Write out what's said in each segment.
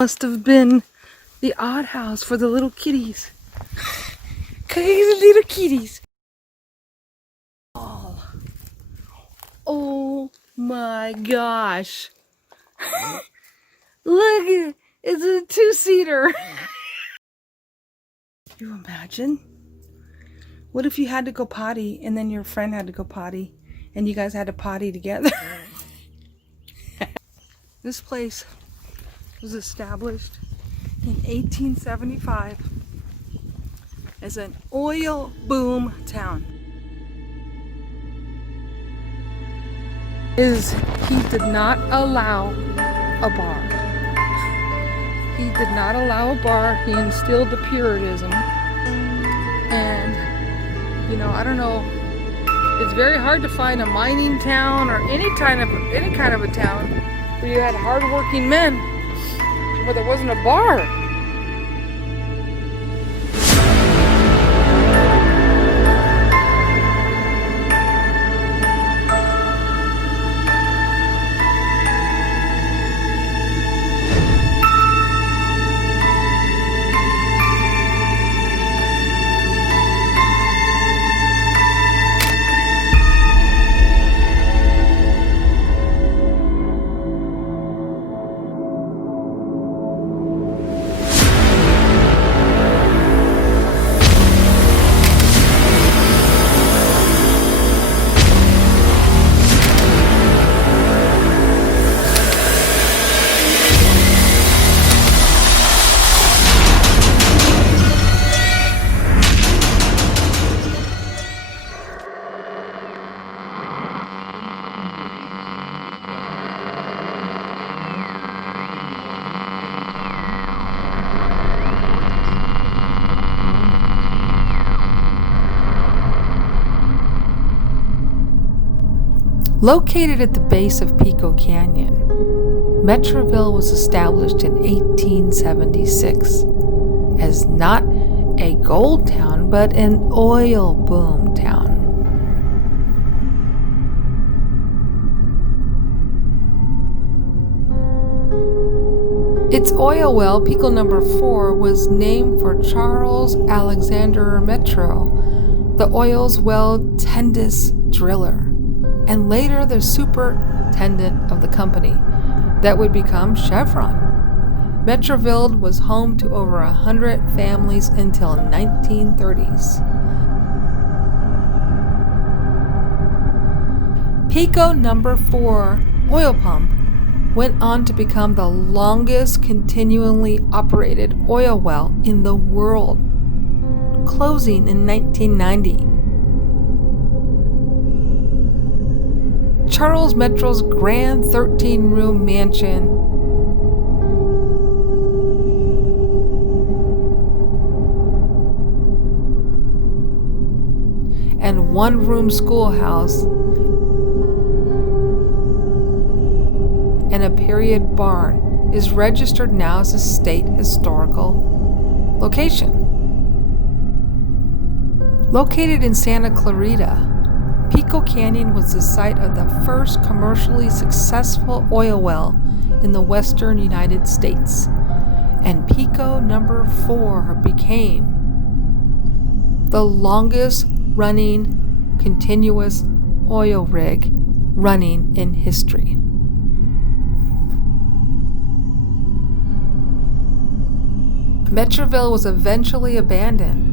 Must have been the odd house for the little kitties. Crazy little kitties. Oh my gosh. Look, it's a two-seater. Can you imagine? What if you had to go potty and then your friend had to go potty and you guys had to potty together? This place was established in 1875 as an oil boom town. He did not allow a bar. He did not allow a bar. He instilled the Puritanism. And, I don't know. It's very hard to find a mining town or any kind of a town where you had hardworking men, where there wasn't a bar. Located at the base of Pico Canyon, Mentryville was established in 1876 as not a gold town, but an oil boom town. Its oil well, Pico number 4, was named for Charles Alexander Metro, the oil's well tendis driller, and later the superintendent of the company that would become Chevron. Mentryville was home to over 100 families until 1930s. Pico number 4 oil pump went on to become the longest continually operated oil well in the world, closing in 1990. Charles Metro's grand 13-room mansion and one-room schoolhouse and a period barn is registered now as a state historical location. Located in Santa Clarita, Pico Canyon was the site of the first commercially successful oil well in the western United States, and Pico number 4 became the longest running continuous oil rig running in history. Mentryville was eventually abandoned,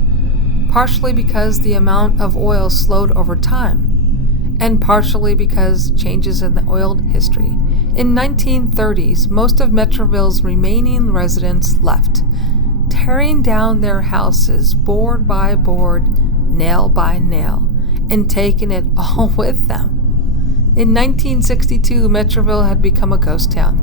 partially because the amount of oil slowed over time, and partially because changes in the oil history. In 1930s, most of Mentryville's remaining residents left, tearing down their houses board by board, nail by nail, and taking it all with them. In 1962, Mentryville had become a ghost town.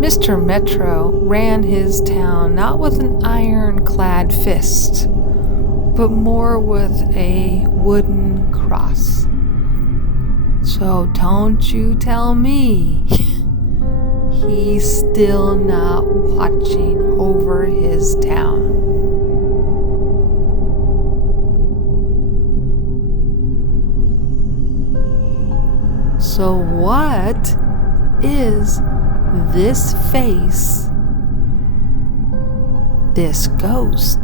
Mr. Metro ran his town not with an ironclad fist, but more with a wooden cross. So don't you tell me he's still not watching over his town. So what is this face? This ghost?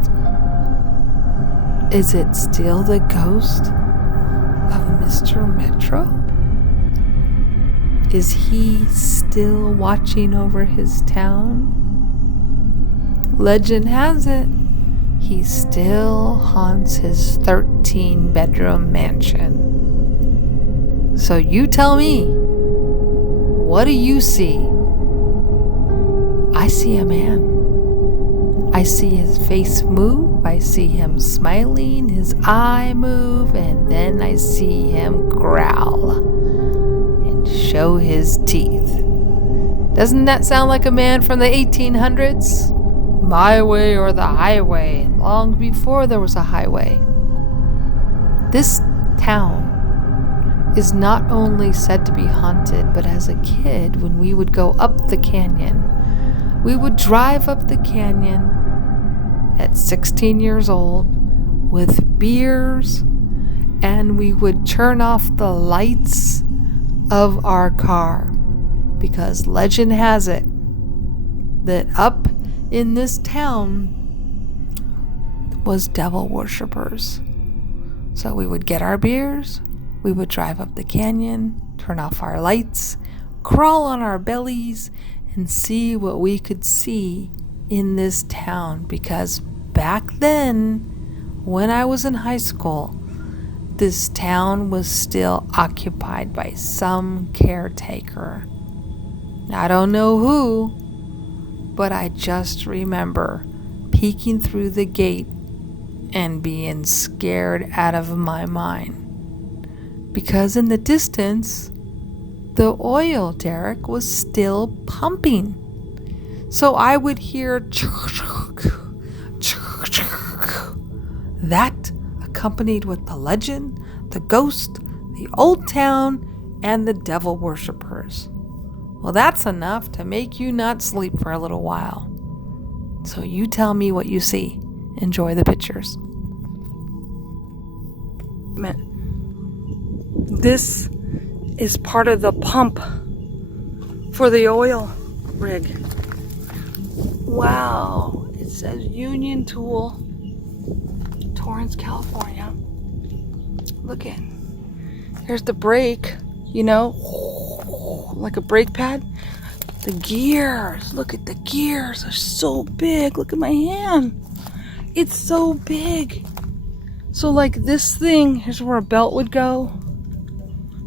Is it still the ghost of Mr. Metro? Is he still watching over his town? Legend has it, he still haunts his 13-bedroom mansion. So you tell me, what do you see? I see a man. I see his face move, I see him smiling, his eye move, and then I see him growl and show his teeth. Doesn't that sound like a man from the 1800s? My way or the highway, long before there was a highway. This town is not only said to be haunted, but as a kid, when we would go up the canyon, we would drive up the canyon at 16 years old with beers, and we would turn off the lights of our car because legend has it that up in this town was devil worshippers. So we would get our beers, we would drive up the canyon, turn off our lights, crawl on our bellies, and see what we could see in this town, because back then, when I was in high school, this town was still occupied by some caretaker. I don't know who, but I just remember peeking through the gate and being scared out of my mind. Because in the distance, the oil derrick was still pumping. So I would hear that, accompanied with the legend, the ghost, the old town, and the devil worshippers. Well, that's enough to make you not sleep for a little while. So you tell me what you see. Enjoy the pictures. This is part of the pump for the oil rig. Wow. It says Union Tool, Torrance, California. Look at, here's the brake, you know, like a brake pad. The gears, look at the gears, they're so big. Look at my hand. It's so big. So like this thing, here's where a belt would go.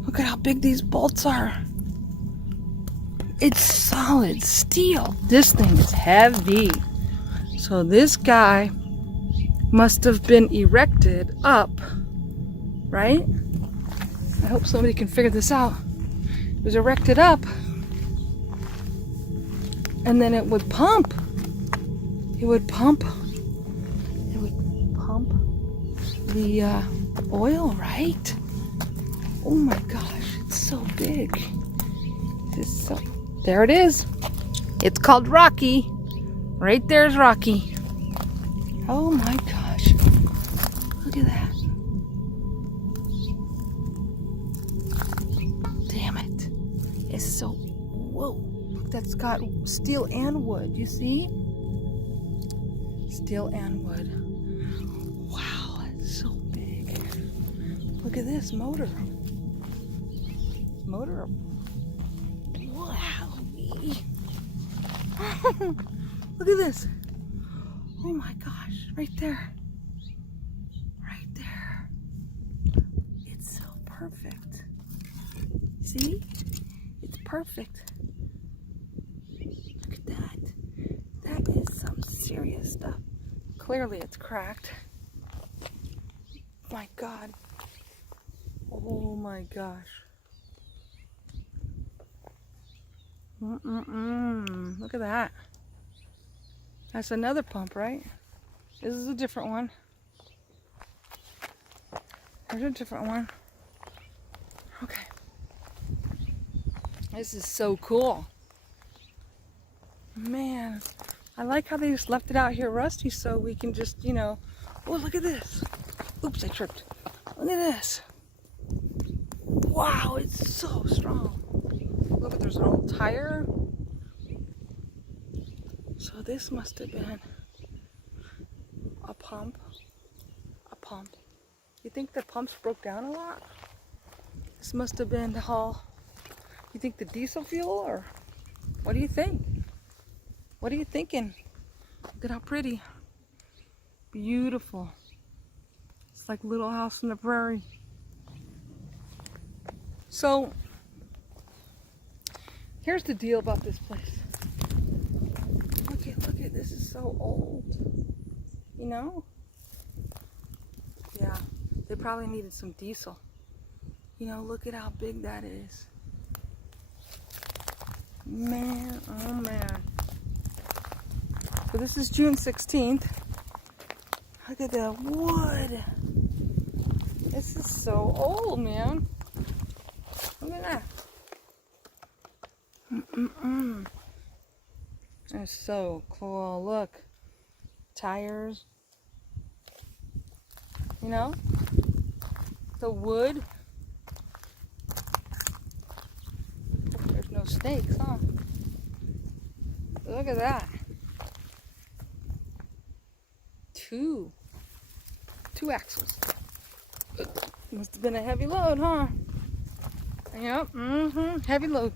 Look at how big these bolts are. It's solid steel. This thing is heavy. So this guy must have been erected up, right? I hope somebody can figure this out. It was erected up, and then it would pump. It would pump the oil, right? Oh my gosh, it's so big. There it is. It's called Rocky. Right there's Rocky. Oh my gosh. Look at that. Damn it. It's so, whoa. Look, that's got steel and wood, you see? Steel and wood. Wow, that's so big. Look at this motor. Wow. Look at this. Oh my gosh, right there. Right there. It's so perfect. See? It's perfect. Look at that. That is some serious stuff. Clearly it's cracked. My God. Oh my gosh. Look at that. That's another pump, right? This is a different one. There's a different one. Okay. This is so cool. Man, I like how they just left it out here rusty so we can just, you know, oh, look at this. Oops, I tripped. Look at this. Wow, it's so strong. Look, there's an old tire. So this must have been a pump. A pump. You think the pumps broke down a lot? This must have been the haul. You think the diesel fuel, or what do you think? What are you thinking? Look at how pretty. Beautiful. It's like Little House on the Prairie. So, here's the deal about this place. Look at, this is so old. You know? Yeah, they probably needed some diesel. You know, look at how big that is. Man, oh man. So this is June 16th. Look at the wood. This is so old, man. Look at that. That's so cool. Look. Tires. You know? The wood. There's no snakes, huh? Look at that. Two axles. Must have been a heavy load, huh? Yep, heavy load.